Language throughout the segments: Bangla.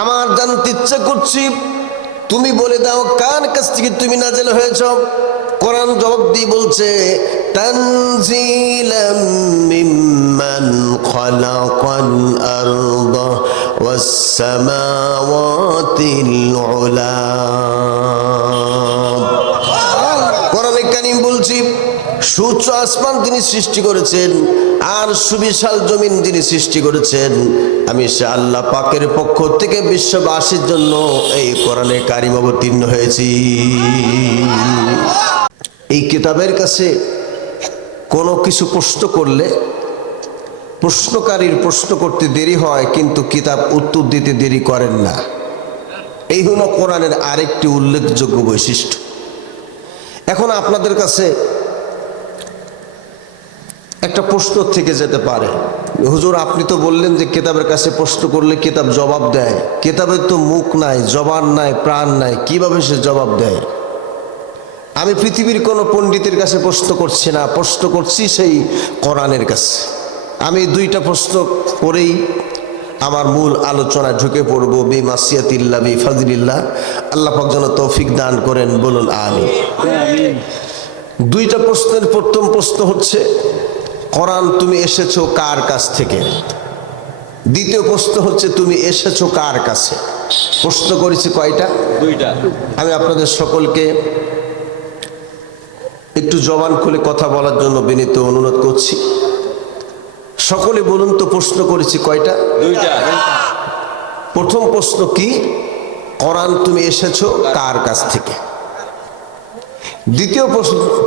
আমার জানতে ইচ্ছা করছি তুমি বলে দাও কার কাছ থেকে তুমি নাযিল হয়েছ। কোরআন জবাব দিয়ে বলছে তানজিলাম মিম্মান খালাকাল আরদা ওয়াস সামাওয়াতিল উলা। কোরআনে কারীম বলছি সূর্য আসমান তিনি সৃষ্টি করেছেন আর সুবিশাল জমিন তিনি সৃষ্টি করেছেন। আমি সে আল্লাহ পাকের পক্ষ থেকে বিশ্ববাসীর জন্য এই কোরআনে কারীম অবতীর্ণ হয়েছি। এই কিতাবের কাছে কোনো কিছু প্রশ্ন করলে প্রশ্নকারীর প্রশ্ন করতে দেরি হয়, কিন্তু কিতাব উত্তর দিতে দেরি করেন না। এই হলো কোরআনের আরেকটি উল্লেখযোগ্য বৈশিষ্ট্য। এখন আপনাদের কাছে একটা প্রশ্ন থেকে যেতে পারে, হুজুর আপনি তো বললেন যে কিতাবের কাছে প্রশ্ন করলে কিতাব জবাব দেয়। কিতাবের তো মুখ নাই, জবান নাই, প্রাণ নাই, কিভাবে সে জবাব দেয়? আমি পৃথিবীর কোনো পণ্ডিতের কাছে প্রশ্ন করছি না, প্রশ্ন করছি সেই কোরআনের কাছে। আমি দুইটা প্রশ্ন করেই আমার মূল আলোচনায় ঢুকে পড়ব। বিমাসিয়াতিল্লাহ বিফাজলিল্লাহ, আল্লাহ পাক যেন তৌফিক দান করেন, বলুন আমিন। দুইটা প্রশ্নের প্রথম প্রশ্ন হচ্ছে কোরআন তুমি এসেছো কার কাছ থেকে। দ্বিতীয় প্রশ্ন হচ্ছে তুমি এসেছো কার কাছে। প্রশ্ন করেছি কয়টা? দুইটা। আমি আপনাদের সকলকে একটু জবান খুলে কথা বলার জন্য বিনীত অনুরোধ করছি। সকলে বলুন তো প্রশ্ন করেছি কয়টা? দুইটা। প্রথম প্রশ্ন কি? কোরআন তুমি এসেছো কার কাছ থেকে। দ্বিতীয়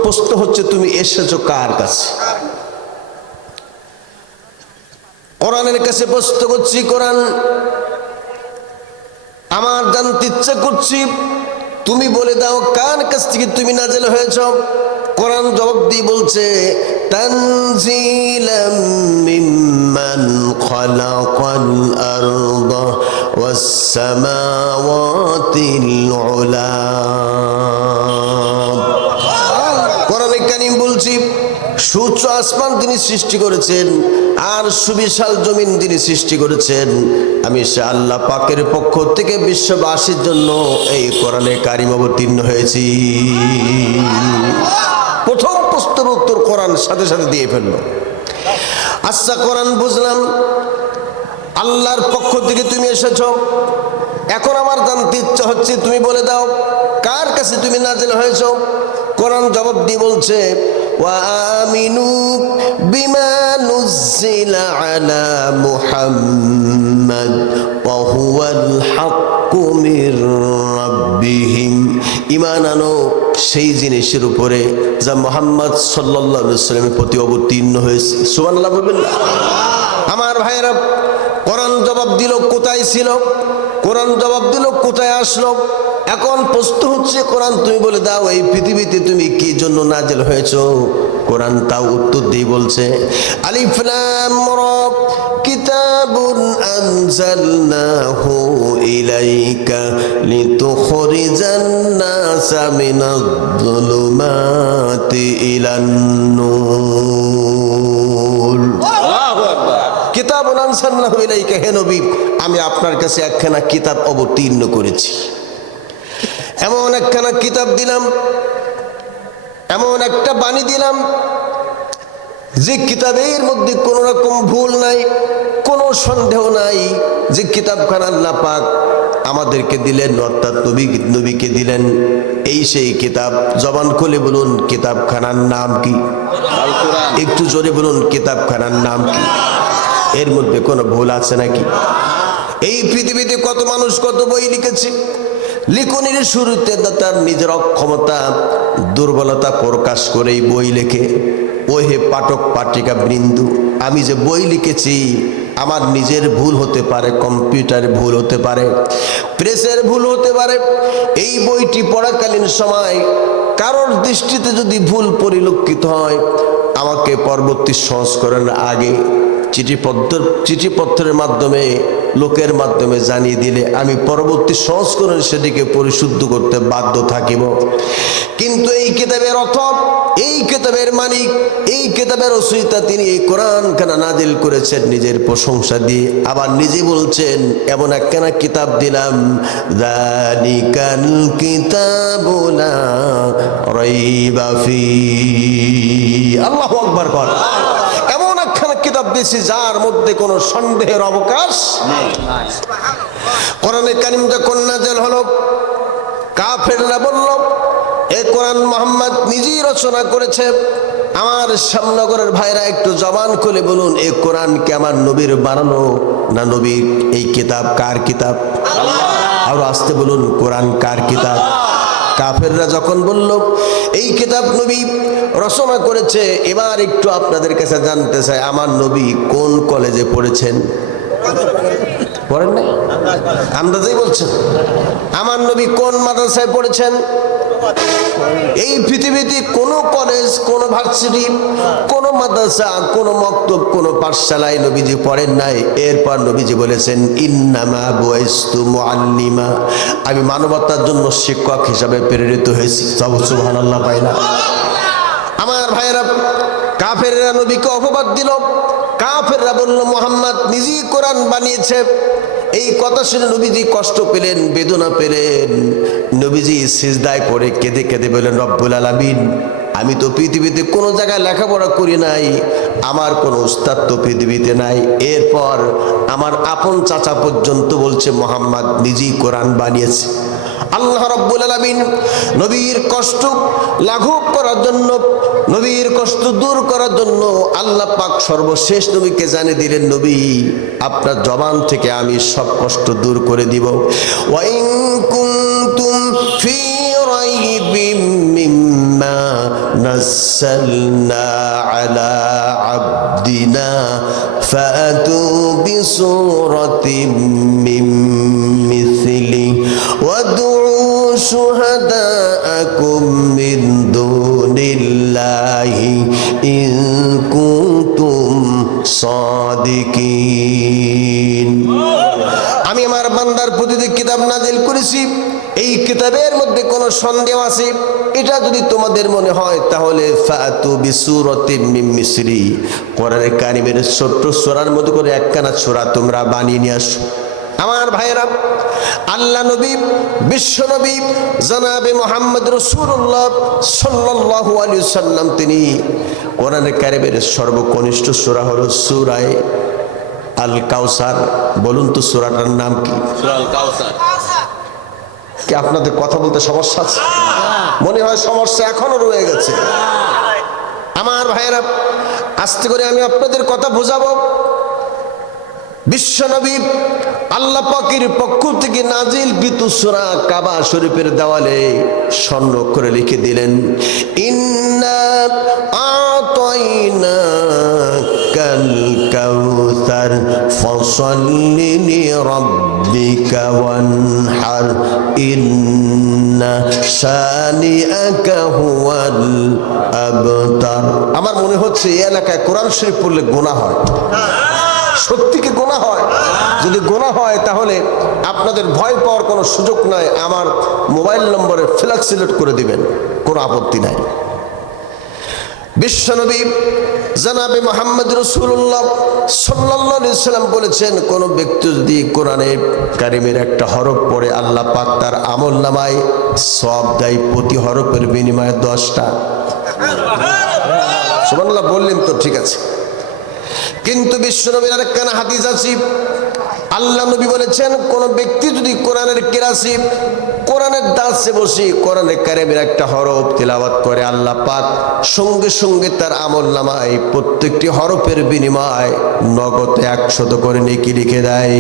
প্রশ্ন হচ্ছে তুমি এসেছো কার কাছে। কোরআনের কাছে প্রশ্ন করছি, কোরআন আমার জানতে ইচ্ছা করছি তুমি বলে দাও কার কাছ থেকে তুমি নাযিল হয়েছ। কোরআন জবাব দিয়ে বলছে তানজিলাম মিম্মান খালাকাল আরদা ওয়াস সামাওয়াতিল উলা। কোরআনে কারীম বলছি সূর্য আসমান তিনি সৃষ্টি করেছেন আর সুবিশাল জমিন তিনি সৃষ্টি করেছেন। আমি সে আল্লাহ পাকের পক্ষ থেকে বিশ্ববাসীর জন্য এই কোরআনে কারীম অবতীর্ণ হয়েছি। প্রথম প্রশ্নের উত্তর কোরআন সাথে সাথে দিয়ে ফেললো। আচ্ছা কোরআন বুঝলাম আল্লাহর পক্ষ থেকে তুমি এসেছো, এখন আমার জানতে ইচ্ছা হচ্ছে তুমি বলে দাও কার কাছে তুমি নাযিল হয়েছো। কোরআন জবাব দিয়ে বলছে ওয়া আমিনু বিমা নুজিলা আলা মুহাম্মাদ ওয়া হুয়াল হাক্কু মির রাব্বিহিম। ঈমান আনো সেই জিনিসের উপরে যা মুহাম্মদ সাল্লাল্লাহু আলাইহি ওয়াসাল্লামের প্রতি অবতীর্ণ হয়েছে। সুবহানাল্লাহ বলবেন না? আমার ভাইরা, কোরআন জবাব দিল কোথায় ছিল, কোরআন জবাব দিল কোথায় আসলো। এখন প্রশ্ন হচ্ছে কোরআন তুমি বলে দাও এই পৃথিবীতে তুমি কি জন্য নাযিল হয়েছো। কোরআন তাও উত্তর দিয়ে বলছে আলিফ লাম রা কিতাবুন আনজালনাহু ইলাইকা লিতুখরিজান নাসা মিনাজ-যুলুমাতি ইলান নূর। আল্লাহু আকবার। কিতাবুন আনজালনাহু ইলাইকা, হে নবী আমি আপনার কাছে একখানা কিতাব অবতীর্ণ করেছি। এমন একখানা কিতাব দিলাম, এমন একটা বাণী দিলাম যে কিতাবের মধ্যে কোনো রকম ভুল নাই, কোনো সন্দেহ নাই। যে কিতাবখানা আল্লাহ পাক আমাদেরকে দিলেন, অর্থাৎ নবীকে দিলেন, এই সেই কিতাব। জবান খুলে বলুন কিতাবখানার নাম কি? আল কোরআন। একটু জোরে বলুন কিতাবখানার নাম কি? এর মধ্যে কোনো ভুল আছে নাকি? এই পৃথিবীতে কত মানুষ কত বই লিখেছে, লিখনির শুরুতে তার নিজের অক্ষমতা দুর্বলতা প্রকাশ করেই বই লেখে। ও হে পাঠক পাঠিকা বৃন্দু, আমি যে বই লিখেছি আমার নিজের ভুল হতে পারে, কম্পিউটারের ভুল হতে পারে, প্রেসের ভুল হতে পারে। এই বইটি পড়াকালীন সময় কারোর দৃষ্টিতে যদি ভুল পরিলক্ষিত হয়, আমাকে পরবর্তী সংস্করণের আগে চিঠিপত্রের মাধ্যমে লোকের মাধ্যমে জানিয়ে দিলে আমি পরবর্তী সংস্করণে সেটিকে পরিশুদ্ধ করতে বাধ্য থাকিব। কিন্তু এই কিতাবের অর্থ, এই কিতাবের মালিক, এই কিতাবের রচয়িতা তিনি এই কোরআনখানা নাজিল করেছেন নিজের প্রশংসা দিয়ে। আবার নিজে বলছেন এমন একখানা কিতাব দিলাম, যালিকাল কিতাবু লা রাইবা ফীহি। আল্লাহু আকবার কর। এমন একখানা কিতাব দিয়েছি যার মধ্যে কোনো সন্দেহের অবকাশ নেই। কোরআনে কারীম যখন নাযিল হলো, কাফেররা বলল এ কোরআন মুহাম্মদ নিজেই রচনা করেছে। আমার শ্যামনগরের ভাইরা একটু জবান খুলে বলুন, এই কোরআন কি আমার নবীর বানানো না নবীর? এই কিতাব কার কিতাব? আরো আসতে বলুন, কোরআন কার কিতাব? কাফেররা যখন বলল এই কিতাব নবী রচনা করেছে, এবার একটু আপনাদের কাছে জানতে চাই, আমার নবী কোন কলেজে পড়েছেন? পড়েন নাই? আন্দাজেই বলছেন। আমার নবী কোন মাদ্রাসায় পড়েছেন? এই পৃথিবীতে কোনো কলেজ, কোন ভার্সিটি, কোন মাদ্রাসা, কোন মক্তব, কোন পাঠশালায় নবীজি পড়েন নাই। এরপর নবীজি বলেছেন, ইন্নামা বুইস্তু মুআল্লিমা, আমি মানবতার জন্য শিক্ষক হিসাবে প্রেরিত হয়েছি। সুবহানাল্লাহ। পাইনা আমার ভাইরা, কাফেররা নবীকে অপবাদ দিল। কাফেররা বলল মুহাম্মদ নিজেই কোরআন বানিয়েছে। এই কথা শুনে নবীজি কষ্ট পেলেন, বেদনা পেলেন। নবীজি সিজদায় পড়ে কেঁদে কেঁদে বললেন, রব্বুল আলামিন, আমি তো পৃথিবীতে কোনো জায়গায় লেখাপড়া করি নাই, আমার কোনো উস্তাদ তো পৃথিবীতে নাই। এরপর আমার আপন চাচা পর্যন্ত বলছে মুহাম্মদ নিজেই কোরআন বানিয়েছে। আল্লাহ রাব্বুল আলামিন নবীর কষ্ট লাঘব করার জন্য, নবীর কষ্ট দূর করার জন্য আল্লাহ পাক সর্বশেষ নবীকে জানিয়ে দিলেন, নবী আপনার জবান থেকে আমি সব কষ্ট দূর করে দিব। ওয়া ইন কুনতুম ফি রাইবিম মিম্মা নাযালনা আলা আবদিনা ফাতু বিসূরাতিম মিন মিসলি ওয়াদউ শুহাদাআকুম মিন দুনিল্লাহি ইন কুনতুম সাদিকিন। আমি আমার বান্দার প্রতি যে কিতাব নাজিল করেছি, এই কিতাবের মধ্যে কোনো সন্দেহ আছে এটা যদি তোমাদের মনে হয়, তাহলে ফাতু বিসূরাতিম মিন মিসলি, কোরআনে কারীমের ছোট্ট সূরার মধ্যে করে একখানা সূরা তোমরা বানিয়ে নিয়ে আসো। আমার ভাইয়েরা, আল্লাহ নবী, বিশ্ব নবী জনাবে মুহাম্মদ রাসূলুল্লাহ সাল্লাল্লাহু আলাইহি ওয়াসাল্লাম, তিনি কোরআনে কারীমের সর্বকনিষ্ঠ সূরা হলো সূরা আল কাউসার। বলুন তো সূরাটার নাম কি? সূরা আল কাউসার। কি আপনাদের কথা বলতে সমস্যা আছে? মনে হয় সমস্যা এখনো রয়ে গেছে। আমার ভাইয়েরা, আস্তে করে আমি আপনাদের কথা বোঝাবো। বিশ্বনবী আল্লাহ পাকের পক্ষ থেকে নাজিলকৃত সূরা কাবা শরীফের দেওয়ালে স্বর্ণ করে লিখে দিলেন, ইন্না আতাইনাকাল কাউসার ফাসাল্লি লিরাব্বিকা ওয়ানহার ইন্না শানিআকা হুয়াল আবতার। আমার মনে হচ্ছে এই এলাকায় কোরআন শরীফ পড়লে গুনাহ হয়। সত্যি কি গুনাহ হয়? যদি গুনাহ হয় তাহলে আপনাদের ভয় পাওয়ার কোনো সুযোগ নাই। আমার মোবাইল নম্বরে ফ্ল্যাক্স সিলেক্ট করে দিবেন, কোনো আপত্তি নাই। বিশ্বনবী জনাবে মুহাম্মদ রাসূলুল্লাহ সাল্লাল্লাহু আলাইহি ওয়াসাল্লাম বলেছেন, কোন ব্যক্তি যদি কোরআনে কারীমের একটা হরফ পড়ে, আল্লাহ পাক তার আমলনামায় সওয়াব দেয় প্রতি হরফের বিনিময়ে 10টা। সুবহানাল্লাহ বললেন তো ঠিক আছে। কিন্তু বিশ্বনবীর আরেকখানা হাদিস আছে, আল্লাহ নবী বলেছেন, কোন ব্যক্তি যদি কোরআনের কিরাসি, কোরআনের দাসে বসে কোরআনে কারীমের একটা হরফ তিলাওয়াত করে, আল্লাহ পাক সঙ্গে সঙ্গে তার আমলনামায় প্রত্যেকটি হরফের বিনিময়ে নগদ 100 করে নেকি লিখে দেয়।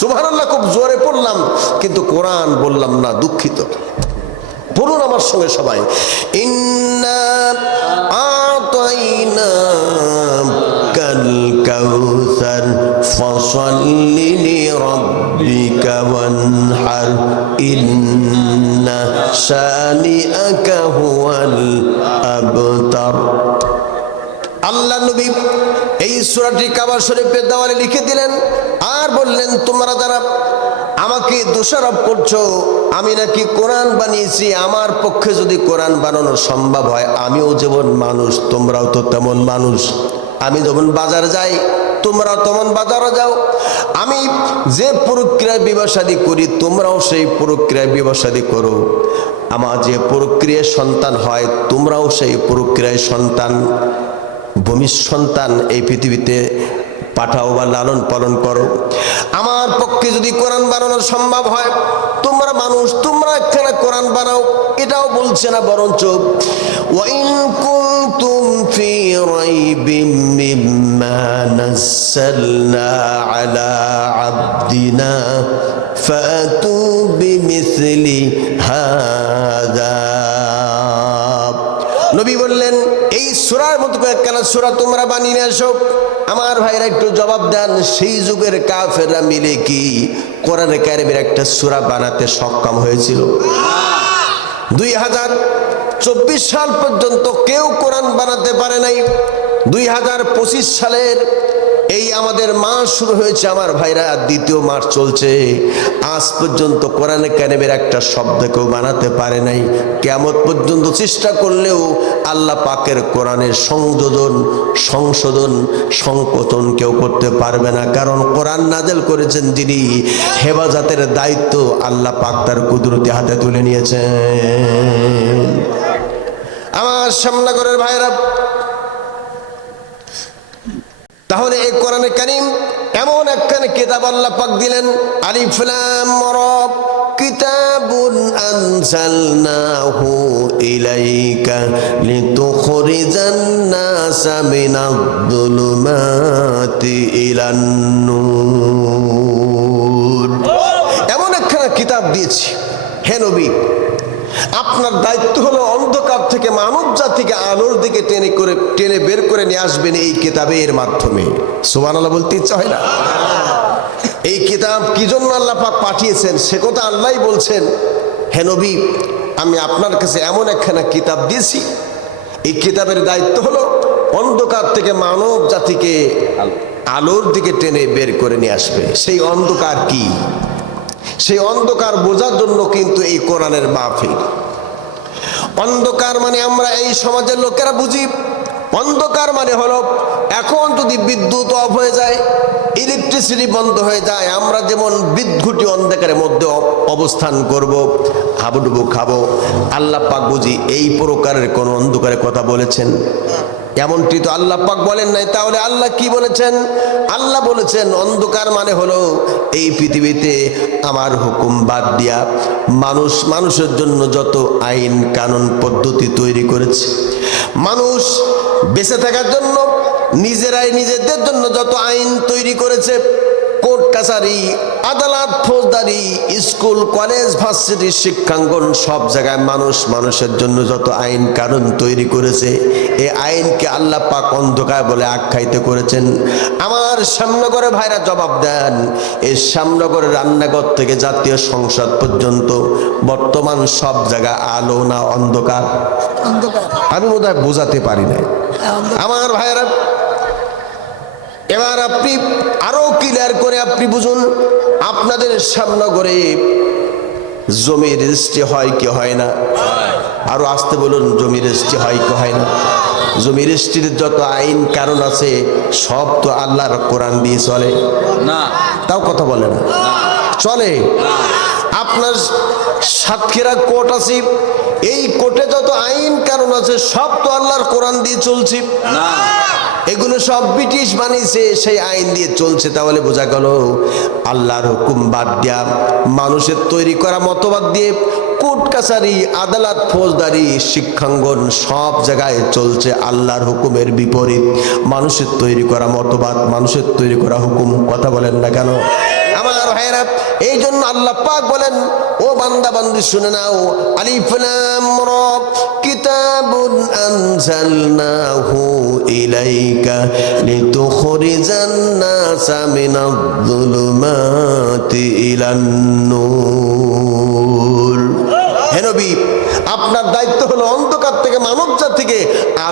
সুবহানাল্লাহ। খুব জোরে পড়লাম কিন্তু কোরআন বললাম না, দুঃখিত। পড়ুন আমার সঙ্গে সবাই, ইন্না আতাইনাকাল কাউসার ফাসাল্লি লিরাব্বিকা ওয়ানহার ইন্না শানিআকা হুয়াল আবতার। আল্লাহ নবী এই সূরাটি কাবা শরীফের দেওয়ালে লিখে দিলেন আর বললেন, তোমরা যারা আমাকে দোষারোপ করছো আমি নাকি কোরআন বানিয়েছি, আমার পক্ষে যদি কোরআন বানানো সম্ভব হয়, আমিও যেমন মানুষ তোমরাও তো তেমন মানুষ। আমি যেমন বাজার যাই তোমরাও তেমন বাজারে যাও। আমি যে প্রক্রিয়ায় বিবাহ শাদী করি তোমরাও সেই প্রক্রিয়ায় বিবাহ শাদী করো। আমার যে প্রক্রিয়ায় সন্তান হয় তোমরাও সেই প্রক্রিয়ায় সন্তান, ভূমির সন্তান এই পৃথিবীতে পাঠাও বা লালন পালন করো। আমার পক্ষে যদি কোরআন বানানো সম্ভব হয়, তোমরা মানুষ তোমরা একখানা কোরআন বানাও, এটাও বলছে না, বরঞ্চ ওয়াইন কুনতুম ফি রাইবিম মিম্মা নাযালনা আলা আবদিনা ফাতু বিমিসলি হাযা। নবী বললেন, এই সূরার মতো একখানা সূরা তোমরা বানিয়ে এসো। আমার ভাইরা একটু জবাব দেন, সেই যুগের কাফেররা মিলে কি কোরআনে কারিমের একটা সূরা বানাতে সক্ষম হয়েছিল? 2024 সাল পর্যন্ত কেউ কোরআন বানাতে পারে নাই। 2025 সালের এই আমাদের মাস শুরু হয়েছে আমার ভাইরা, দ্বিতীয় মাস চলছে, আজ পর্যন্ত কোরআনে কারিমের একটা শব্দ কেউ বানাতে পারে নাই। কিয়ামত পর্যন্ত চেষ্টা করলেও আল্লাহ পাকের কোরআনের সংযোজন, সংশোধন, সংকোচন কেউ করতে পারবে না। কারণ কোরআন নাজেল করেছেন যিনি, হেফাজতের দায়িত্ব আল্লাহ পাক তার কুদরতি হাতে তুলে নিয়েছেন। আমার সামনাগরের ভাইরা, তাহলে এই কোরআনে কারীম এমন একখানে কিতাব আল্লাহ পাক দিলেন, আলিফ লাম রা, কিতাবুন আনজালনাহু ইলাইকা লিতুখরিজান নাসা মিনাজ-যুলুমাতি ইলান নূর। এমন একখানা কিতাব দিয়েছি হে নবী, আপনার দায়িত্ব হলো অন্ধকার থেকে মানব জাতিকে আলোর দিকে টেনে বের করে নিয়ে আসবেন এই কিতাবের মাধ্যমে। সুবহানাল্লাহ বলতে ইচ্ছা হয় না? এই কিতাব কি জন্য আল্লাহ পাক পাঠিয়েছেন সে কথা আল্লাহই বলছেন, হে নবী আমি আপনার কাছে এমন একখানা কিতাব দিয়েছি, এই কিতাবের দায়িত্ব হলো অন্ধকার থেকে মানব জাতিকে আলোর দিকে টেনে বের করে নিয়ে আসবে। সেই অন্ধকার কি? সেই অন্ধকার বোঝার জন্য কিন্তু এই কোরআনের মাহফিল। অন্ধকার মানে আমরা এই সমাজের লোকেরা বুঝি, অন্ধকার মানে হলো এখন যদি বিদ্যুৎ অফ হয়ে যায়, ইলেকট্রিসিটি বন্ধ হয়ে যায়, আমরা যেমন বিদ্যুৎ অন্ধকারের মধ্যে অবস্থান করব, হাবুডুবু খাবো। আল্লাহ পাক বুঝি এই প্রকারের কোন অন্ধকারের কথা বলেছেন? এমনটি তো আল্লাহ পাক বলেন নাই। তাহলে আল্লাহ কি বলেছেন? আল্লাহ বলেছেন অন্ধকার মানে হলো এই পৃথিবীতে আমার হুকুম বাদ দিয়া মানুষ মানুষের জন্য যত আইন কানুন পদ্ধতি তৈরি করেছে, মানুষ বেঁচে থাকার জন্য নিজেরাই নিজেদের জন্য যত আইন তৈরি করেছে, কোর্ট কাছারি, আদালত, ফৌজদারি, স্কুল, কলেজ, ভার্সিটি, শিক্ষাঙ্গন, সব জায়গায় মানুষ মানুষের জন্য যত আইন কানুন তৈরি করেছে, এই আইনকে আল্লাহ পাক অন্ধকার বলে আখ্যায়িত করেছেন। আমার শ্যামনগরে ভাইরা জবাব দেন, এই শ্যামনগরের রান্নাঘর থেকে জাতীয় সংসদ পর্যন্ত বর্তমান সব জায়গা আলো না অন্ধকার? আমি বোধহয় বোঝাতে পারি না আমার ভাইরা। এবার আপনি আরো ক্লিয়ার করে আপনি বুঝুন, আপনাদের শ্যামনগরে জমি রেজিস্ট্রি হয় কি হয় না? আরো আসতে বলুন, জমি রেজিস্ট্রি হয় কি হয় না? জমি রেজিস্ট্রির যত আইন কারণ আছে সব তো আল্লাহর কোরআন দিয়ে চলে না? তাও কথা বলে না, চলে। আপনার সাতক্ষীরা কোর্ট আছে, এই কোর্টে যত আইন কারণ আছে সব তো আল্লাহর কোরআন দিয়ে চলছে না, এগুলো সব ব্রিটিশ বানিয়েছে, সেই আইন দিয়ে চলছে। তাহলে বোঝা গেল আল্লাহর হুকুম বাদ দিয়া মানুষের তৈরি করা মতবাদ দিয়ে কোর্ট কাছারি, আদালত, ফৌজদারি, শিক্ষাঙ্গন সব জায়গায় চলছে আল্লাহর হুকুমের বিপরীত। মানুষের তৈরি করা মতবাদ, মানুষের তৈরি করা হুকুম, কথা বলেন না কেন আমার ভাইরা? এই জন্য আল্লাহ পাক বলেন, ও বান্দা বান্দি শুনে নাও, আলিফ লাম রা, কিতাবুন আনজালনাহু ইলাইকা লিতুখরিজান নাসা মিনাজ-যুলুমাতি ইলান নূর। হে নবী, আপনার দায়িত্ব হলো অন্ধকার থেকে মানব জাতিকে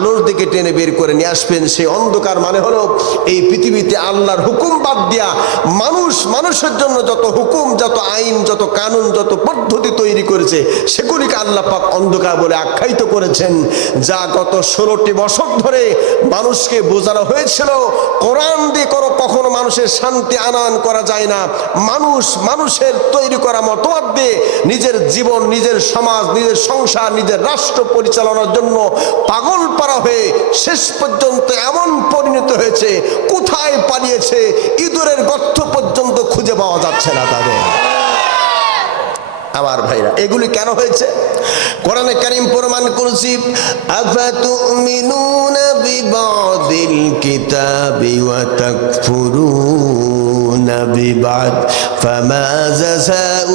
আলোর দিকে টেনে বের করে নিয়ে আসবেন। সেই অন্ধকার মানে হলো এই পৃথিবীতে আল্লাহর হুকুম বাদ দিয়া মানুষের জন্য যত হুকুম, যত আইন, যত কানুন, যত পদ্ধতি তৈরি করেছে সেগুলিকে আল্লাহ পাক অন্ধকার বলে আখ্যায়িত করেছেন। যা গত 16টি বছর ধরে মানুষকে বোঝানো হয়েছিল কোরআন দিয়ে কখনো মানুষের শান্তি আনয়ন করা যায় না, মানুষের তৈরি করা মতবাদ দিয়ে নিজের জীবন, নিজের সমাজ, নিজের সংসার, নিজের রাষ্ট্র পরিচালনার জন্য পাগল পারা হয়ে শেষ পর্যন্ত এমন পরিণত হয়েছে, কোথায় পালিয়েছে ইঁদুরের গর্ত পর্যন্ত খুঁজে পাওয়া যাচ্ছে না তাদের। আমার ভাইরা, এগুলি কেন হয়েছে? কোরআনে কারীম প্রমাণ করেছি, আফাতুমিনুনা বিবাদিল কিতাবি ওয়া তাকফুরুনা বিবাদ ফামা জাযাউ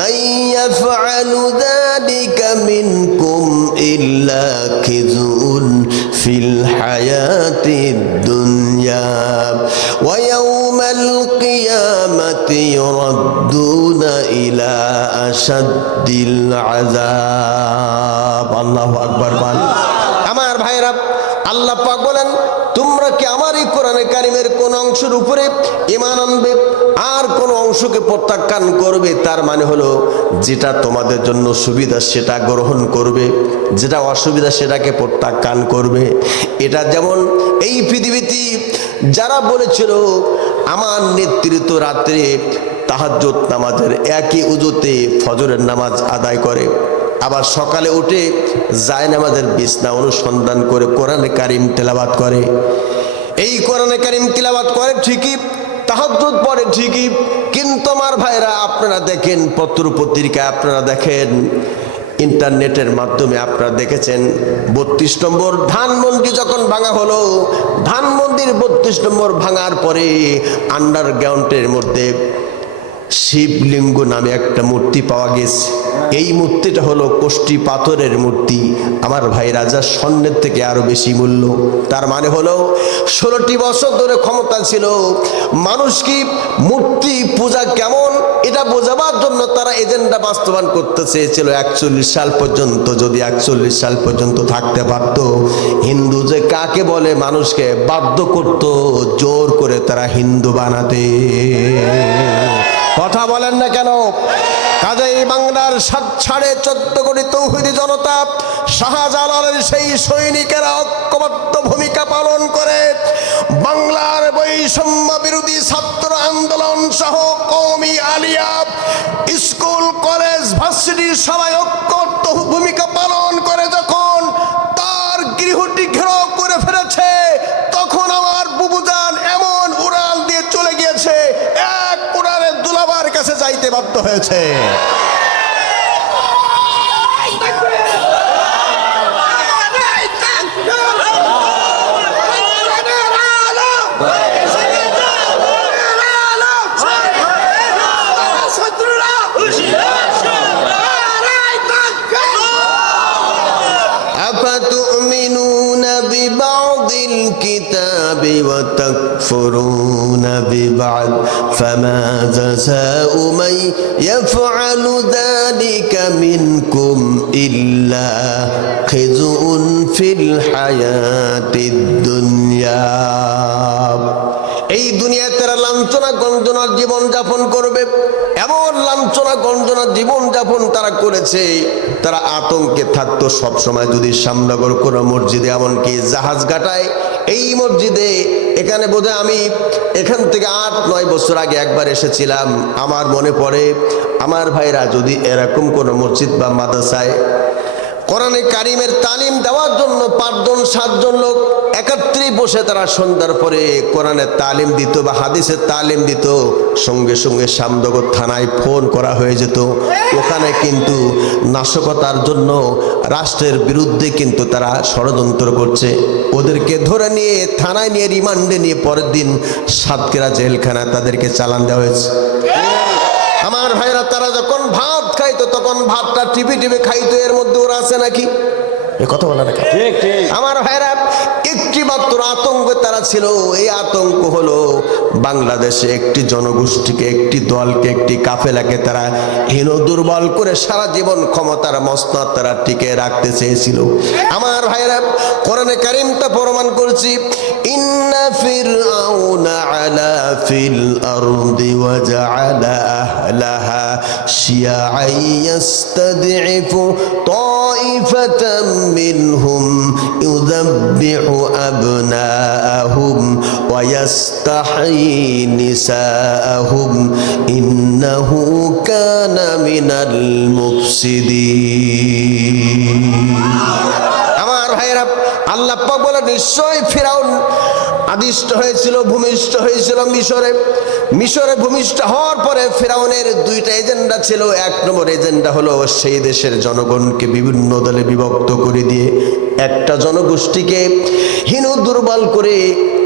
মান ইয়াফআলু যালিকা মিনকুম ইল্লা খিজুন ফিল হায়াতিদ দুনিয়া ওয়া ইয়াউমাল কিয়ামাতি ইউরাদ্দুনা ইলা আশাদ্দিল আযাব। আল্লাহু আকবার বল। আমার ভাইরা, আল্লাহ পাক বলেন, তোমরা কি আমার এই কোরআনে কারীমের কোন অংশের উপরে ঈমান আনবে আর কোন অংশকে প্রত্যাখ্যান করবে? তার মানে হলো যেটা তোমাদের জন্য সুবিধা সেটা গ্রহণ করবে, যেটা অসুবিধা সেটাকে প্রত্যাখ্যান করবে। এটা যেমন এই পৃথিবীতে যারা বলেছিল আমার নেতৃত্ব রাত্রে তাহাজ্জুদ নামাজের একই উজুতে ফজরের নামাজ আদায় করে, আবার সকালে উঠে জায়নামাজের বিছনা অনুসন্ধান করে কোরআনে কারীম তেলাওয়াত করে। এই কোরআনে কারীম তেলাওয়াত করে ঠিকই, তাহাজ্জুদ পড়ে ঠিকই, কিন্তু আমার ভাইরা আপনারা দেখেন, পত্র পত্রিকায় আপনারা দেখেন, ইন্টারনেটের মাধ্যমে আপনারা দেখেছেন 32 নম্বর ধানমন্ডি যখন ভাঙা হলো, ধানমন্ডির 32 নম্বর ভাঙার পরে আন্ডারগ্রাউন্ডের মধ্যে শিবলিঙ্গ নামে একটা মূর্তি পাওয়া গেছে। এই মূর্তিটা হলো কোষ্ঠী পাথরের মূর্তি। আমার ভাই, রাজা স্বর্ণের থেকে আরো বেশি মূল্য। তার মানে হলো 16টি বছর ধরে ক্ষমতা ছিল, মানুষ কি মূর্তি পূজা কেমন এটা বোঝাবার জন্য তারা এজেন্ডা বাস্তবায়ন করতে চেয়েছিল 41 সাল পর্যন্ত। যদি 41 সাল পর্যন্ত থাকতে পারত, হিন্দু যে কাকে বলে মানুষকে বাধ্য করত জোর করে তারা হিন্দু বানাতে। কথা বলেন না কেন? কাজেই বাংলার 14.5 কোটি তৌহিদি জনতা, শাহজালালের সেই সৈনিকেরা ঐক্যবদ্ধ ভূমিকা পালন করে বাংলার বৈষম্য বিরোধী ছাত্র আন্দোলন সহ কওমি আলিয়া স্কুল, কলেজ, ভার্সিটির সবাই ঐক্যবদ্ধ ভূমিকা পালন করে যখন তার গৃহটি ঘেরাও করে ফেলেছে, তখন আমার বুবুজান এমন উড়াল দিয়ে চলে গিয়েছে, এক উড়ালে দুলাবার কাছে যাইতে বাধ্য হয়েছে। الكتاب وتكفرون ببعض فما جزاء من يفعل ذلك منكم إلا خزي في الحياة الدنيا। এই দুনিয়াতে তারা লাঞ্ছনা গঞ্জনার জীবন যাপন করবে, এমন লাঞ্ছনা গঞ্জনার জীবন যাপন তারা করেছে, তারা আতঙ্কে থাকতো সব সময়। যদি শ্যামনগর কোনো মসজিদে এমনকি জাহাজ ঘাটায়, এই মসজিদে এখানে বোধহয় আমি এখান থেকে 8-9 বছর আগে একবার এসেছিলাম। আমার মনে পড়ে, আমার ভাইরা, যদি এরকম কোনো মসজিদ বা মাদ্রাসায় কোরআনে কারীমের তালিম দেওয়ার জন্য 5-7 লোক একত্রে বসে তারা সন্ধ্যার পরে কোরআনের তালিম দিত বা হাদিসের তালিম দিত, সঙ্গে সঙ্গে শ্যামনগর থানায় ফোন করা হয়ে যেত। ওখানে কিন্তু নাশকতার জন্য রাষ্ট্রের বিরুদ্ধে কিন্তু তারা ষড়যন্ত্র করছে। ওদেরকে ধরে নিয়ে থানায় নিয়ে রিমান্ডে নিয়ে পরের দিন সাতক্ষীরা জেলখানায় তাদেরকে চালান দেওয়া হয়েছে। আমার ভাইরা, তারা যখন ভাত খাইতো তখন ভাতটা টিপে টিপে খাইতো, এর মধ্যে ওরা আছে নাকি? এ কথা বলা না? আমার ভাইরা, একটি মাত্র আতঙ্ক তারা ছিল। এই আতঙ্ক হলো বাংলাদেশে একটি জনগোষ্ঠীকে, একটি দলকে, একটি কাফেলাকে তারা হীন দুর্বল করে সারা জীবন ক্ষমতার মসনদ তারা টিকে রাখতে চেয়েছিল। আমার ভাইরা, কোরআনে কারীমটা প্রমাণ করছি, ইন্না ফিরআউনা আলা ফিল আরদি ওয়া জাআলা আহলাহা শিয়াআন ইস্তাদঈফু তাইফাতাম মিনহুম ইউযাব্বিহু আবনাআহুম ওয়া ইস্তাহয়ী নিসাআহুম ইন্নাহু কানা মিনাল মুফসিদিন। আমার ভাইরা, আল্লাহ পাক বলে নিশ্চয় ফিরআউন আদিষ্ট হয়েছিল, ভূমিষ্ঠ হয়েছিল মিশরে ভূমিষ্ঠ হওয়ার পরে ফিরআউনের দুইটা এজেন্ডা ছিল। এক নম্বর এজেন্ডা হলো সেই দেশের জনগণকে বিভিন্ন দলে বিভক্ত করে দিয়ে একটা জনগোষ্ঠীকে হীন দুর্বল করে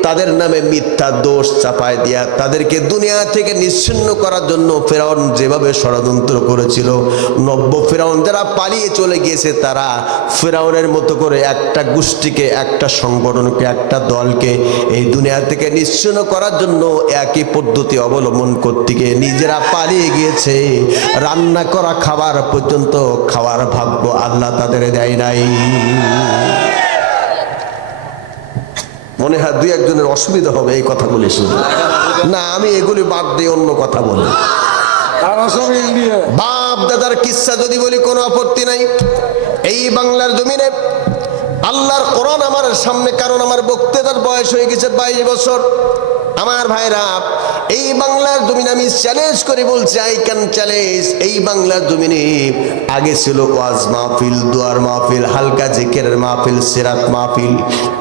তাদের নামে মিথ্যা দোষ চাপায় দিয়া তাদেরকে দুনিয়া থেকে নিশ্চিহ্ন করার জন্য ফিরআউন যেভাবে ষড়যন্ত্র করেছিল, নব্য ফিরআউন যারা পালিয়ে চলে গিয়েছে তারা ফিরআউনের মতো করে একটা গোষ্ঠীকে, একটা সংগঠনকে, একটা দলকে এই দুনিয়া থেকে নিশ্চিহ্ন করার জন্য একই পদ্ধতি অবলম্বন করতে গিয়ে নিজেরা পালিয়ে গিয়েছে। রান্না করা খাবার পর্যন্ত খাওয়ার ভাগ্য আল্লাহ তাদের দেয় নাই। মনে হয় দুই একজনের অসুবিধা হবে এই কথাগুলি শুনে। না, আমি এগুলি বাদ দিয়ে অন্য কথা বলি। বাপ দাদার কিচ্ছা যদি বলি কোনো আপত্তি নাই। এই বাংলার জমিনে আল্লাহর কোরআন আমার সামনে, কারণ আমার বক্তৃতার বয়স হয়ে গেছে 22 বছর। আমার ভাইরা, এই বাংলার জমিনে আমি চ্যালেঞ্জ করে বলছি, আই ক্যান চ্যালেঞ্জ, এই বাংলার জমিনে আগে ছিল ওয়াজ মাহফিল, দুয়ার মাহফিল, হালকা জিকিরের মাহফিল, সিরাত মাহফিল।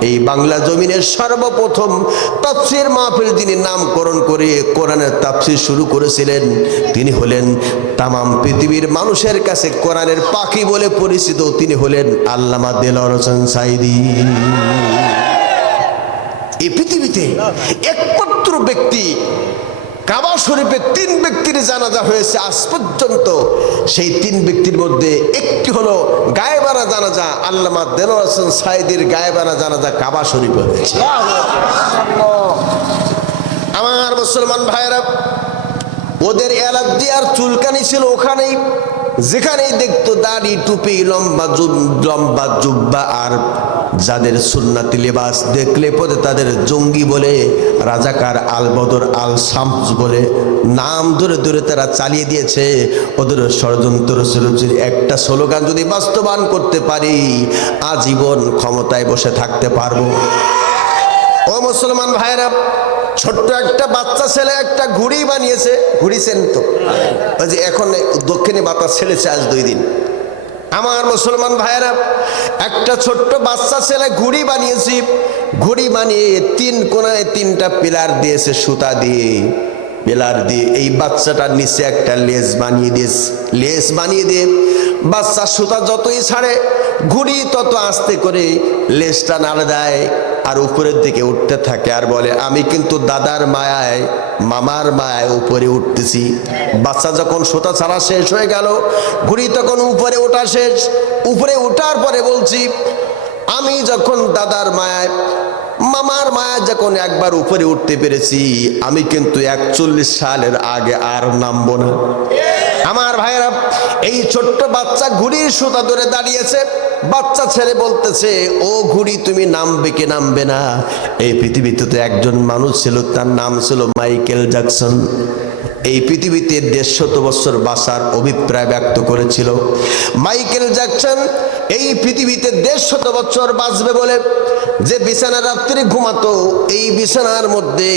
এই বাংলা জমিনের সর্বপ্রথম তাফসীর মাহফিল যিনি নামকরণ করে কোরআনের তাফসীর শুরু করেছিলেন তিনি হলেন তামাম পৃথিবীর মানুষের কাছে কোরআনের পাখি বলে পরিচিত, তিনি হলেন আল্লামা দেলোয়ার হোসেন সাঈদী। এই পৃথিবীতে একমাত্র ব্যক্তি, কাবা শরীফে 3 ব্যক্তির জানাজা হয়েছে আজ পর্যন্ত। সেই 3 ব্যক্তির মধ্যে একটি হলো গায়েবানা জানাজা, আল্লামা দেলোয়ার হোসেন সাঈদীর গায়েবানা জানাজা কাবা শরীফে হয়েছে। আমার মুসলমান ভাইরা, ওদের এলাক দিয়ে আর চুলকানি ছিল ওখানেই, যেখানেই দেখতো দাড়ি, টুপি, লম্বা জুব্বা, আর যাদের সুন্নাতি লেবাস দেখলে পরে তাদের জঙ্গি বলে, রাজাকার, আল বদর, আল শামস বলে নাম ধরে ধরে তারা চালিয়ে দিয়েছে। ওদের ষড়যন্ত্র ছিল যে একটা স্লোগান যদি বাস্তবায়ন করতে পারি আজীবন ক্ষমতায় বসে থাকতে পারবো। ও মুসলমান ভাইরা, ছোট্ট একটা বাচ্চা ছেলে একটা ঘুড়ি বানিয়েছে। ঘুড়িছেন তো, ওই যে এখন দক্ষিণে বাতাস ছেড়েছে আজ 2 দিন। আমার মুসলমান ভাইয়েরা, একটা ছোট্ট বাচ্চা ছেলে ঘুড়ি বানিয়েছি। ঘুড়ি বানিয়ে 3 কোণায় 3টা পিলার দিয়েছে, সুতা দিয়ে পিলার দিয়ে এই বাচ্চাটার নিচে একটা লেজ বানিয়ে দিয়েছে। লেজ বানিয়ে দিয়ে বাচ্চা সুতা যতই ছাড়ে ঘুড়ি তত আস্তে করে লেজটা নাড়ে দেয় আর উপরের দিকে উঠতে থাকে, আর বলে আমি কিন্তু দাদার মায়ায়, মামার মায়ায় উপরে উঠতেছি। বাচ্চা যখন সুতা ছাড়া শেষ হয়ে গেল, ঘুড়ি তখন উপরে ওঠা শেষ। উপরে ওঠার পরে বলছি আমি যখন দাদার মায়ায়, মামার মায়া যখন একবার উপরে উঠতে পেরেছি, আমি কিন্তু 41 সালের আগে আর নামবো না। আমার ভাইয়েরা, এই ছোট্ট বাচ্চা ঘুড়ির সুতা ধরে দাঁড়িয়েছে। বাচ্চা ছেলে বলতেছে, ও ঘুড়ি তুমি নামবে কি নামবে না? এই পৃথিবীতে তো একজন মানুষ ছিল, তার নাম ছিল মাইকেল জ্যাকসন। এই পৃথিবীতে 150 বছর বাঁচার অভিপ্রায় ব্যক্ত করেছিল। মাইকেল জ্যাকসন এই পৃথিবীতে 150 বছর বাঁচবে বলে যে বিছানা রাত্রি ঘুমাতো, এই বিছানার মধ্যে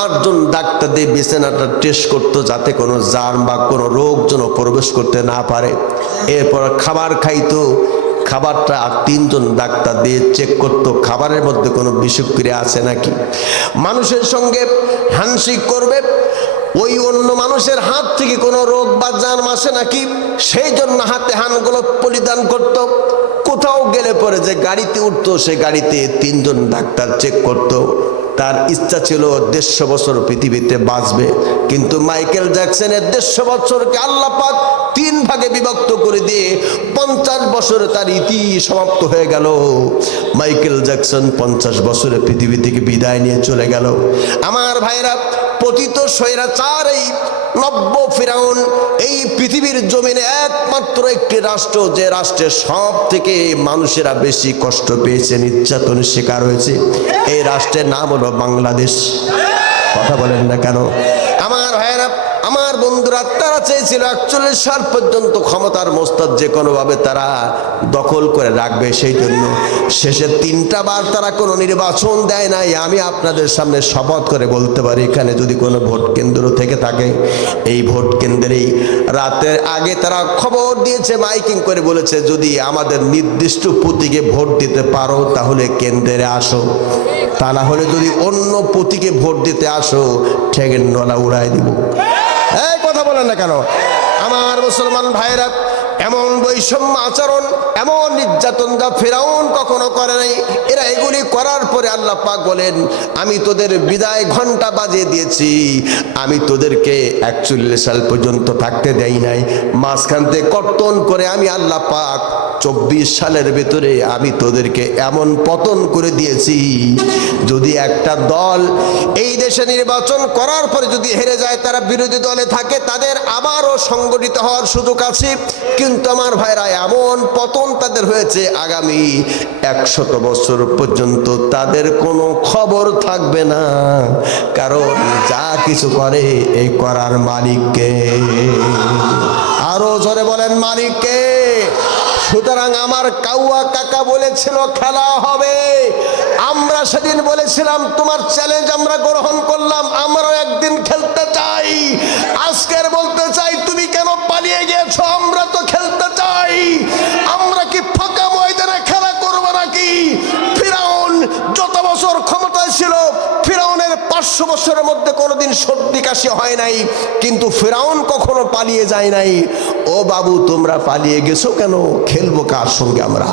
8 জন ডাক্তার দিয়ে বিছানাটা টেস্ট করতো যাতে কোনো জার্ম বা কোনো রোগ যেন প্রবেশ করতে না পারে। এরপর খাবার খাইতো, খাবারটা 3 জন ডাক্তার দিয়ে চেক করতো খাবারের মধ্যে কোনো বিষক্রিয়া আছে নাকি। মানুষের সঙ্গে হ্যান্ডশেক করবে, ওই অন্য মানুষের হাত থেকে কোনো রোগ বা জার্ম আসে নাকি, সেই জন্য হাতে হ্যান্ডগুলো পরিধান করত। কোথাও গেলে পরে যে গাড়িতে উঠতো, সে গাড়িতে 3 জন ডাক্তার চেক করতো তার ইচ্ছা ছিল 150 বছর পৃথিবীতে বাঁচবে, কিন্তু মাইকেল জ্যাকসনের 150 বছরকে আল্লাহ পাক 3 ভাগে বিভক্ত করে দিয়ে 50 বছরে তার ইতি সমাপ্ত হয়ে গেল। মাইকেল জ্যাকসন 50 বছরে পৃথিবী থেকে বিদায় নিয়ে চলে গেল। আমার ভাইরা, পতিত স্বৈরাচার এই নব্য ফিরাউন এই পৃথিবীর জমিনে একমাত্র একটি রাষ্ট্র, যে রাষ্ট্রের সব থেকে মানুষেরা বেশি কষ্ট পেয়েছে, নির্যাতনের শিকার হয়েছে, এই রাষ্ট্রের নাম হলো বাংলাদেশ। কথা বলেন না কেন? আমার ভাইয়েরা, আমার বন্ধুরা, তারা চেয়েছিল 41 সাল পর্যন্ত ক্ষমতার মস্তক যে কোনোভাবে তারা দখল করে রাখবে। সেই জন্য শেষে 3টা বার তারা কোনো নির্বাচন দেয় নাই। আমি আপনাদের সামনে শপথ করে বলতে পারি, এখানে যদি কোনো ভোট কেন্দ্র থেকে থাকে, এই ভোট কেন্দ্রেই রাতের আগে তারা খবর দিয়েছে, মাইকিং করে বলেছে, যদি আমাদের নির্দিষ্ট প্রতীকে ভোট দিতে পারো তাহলে কেন্দ্রে আসো, তা না হলে যদি অন্য প্রতীকে ভোট দিতে আসো ঠেঙের নলা উড়াই দিব। এই কথা বলেন না কেন? আমার মুসলমান ভাইরা, এমন বৈষম্য আচরণ, এমন নির্যাতন যা ফিরাউন কখনো করে নাই। এরা এগুলি করার পরে আল্লাহ পাক বলেন, আমি তোদের বিদায় ঘন্টা বাজিয়ে দিয়েছি, আমি তোদেরকে 41 সাল পর্যন্ত থাকতে দেই নাই। মাঝখান থেকে কর্তন করে আমি আল্লাহ পাক 24 সালের ভেতরে আমি তোদেরকে এমন পতন করে দিয়েছি, যদি একটা দল এই দেশে নির্বাচন করার পরে যদি হেরে যায়, তারা বিরোধী দলে থাকে, তাদের আবারও সংগঠিত হওয়ার সুযোগ আছে। কিন্তু আমার ভাইরা, এমন পতন তাদের হয়েছে, আগামী 100 বছর পর্যন্ত তাদের কোনো খবর থাকবে না। কারণ যা কিছু করে এই করার মালিককে। আরো জোরে বলেন, মালিককে। সুতরাং আমার কাউয়া কাকা বলেছিল খেলা হবে, আমরা সেদিন বলেছিলাম তোমার চ্যালেঞ্জ আমরা গ্রহণ করলাম, আমরাও একদিন খেলতে চাই। আজকের বলতে চাই, তুমি কেন পালিয়ে গিয়েছো? আমরা তো খেলতে চাই। আমরা কি ফাঁকা ময়দানে খেলা করব নাকি? ফিরাউন যত বছর ক্ষমতায় ছিল, ফিরাউনের 500 বছরের মধ্যে কোনোদিন সর্দি কাশি হয় নাই, কিন্তু ফিরাউন কখনো পালিয়ে যায় নাই। ও বাবু, তোমরা পালিয়ে গেছো কেন? খেলবো কার সঙ্গে আমরা?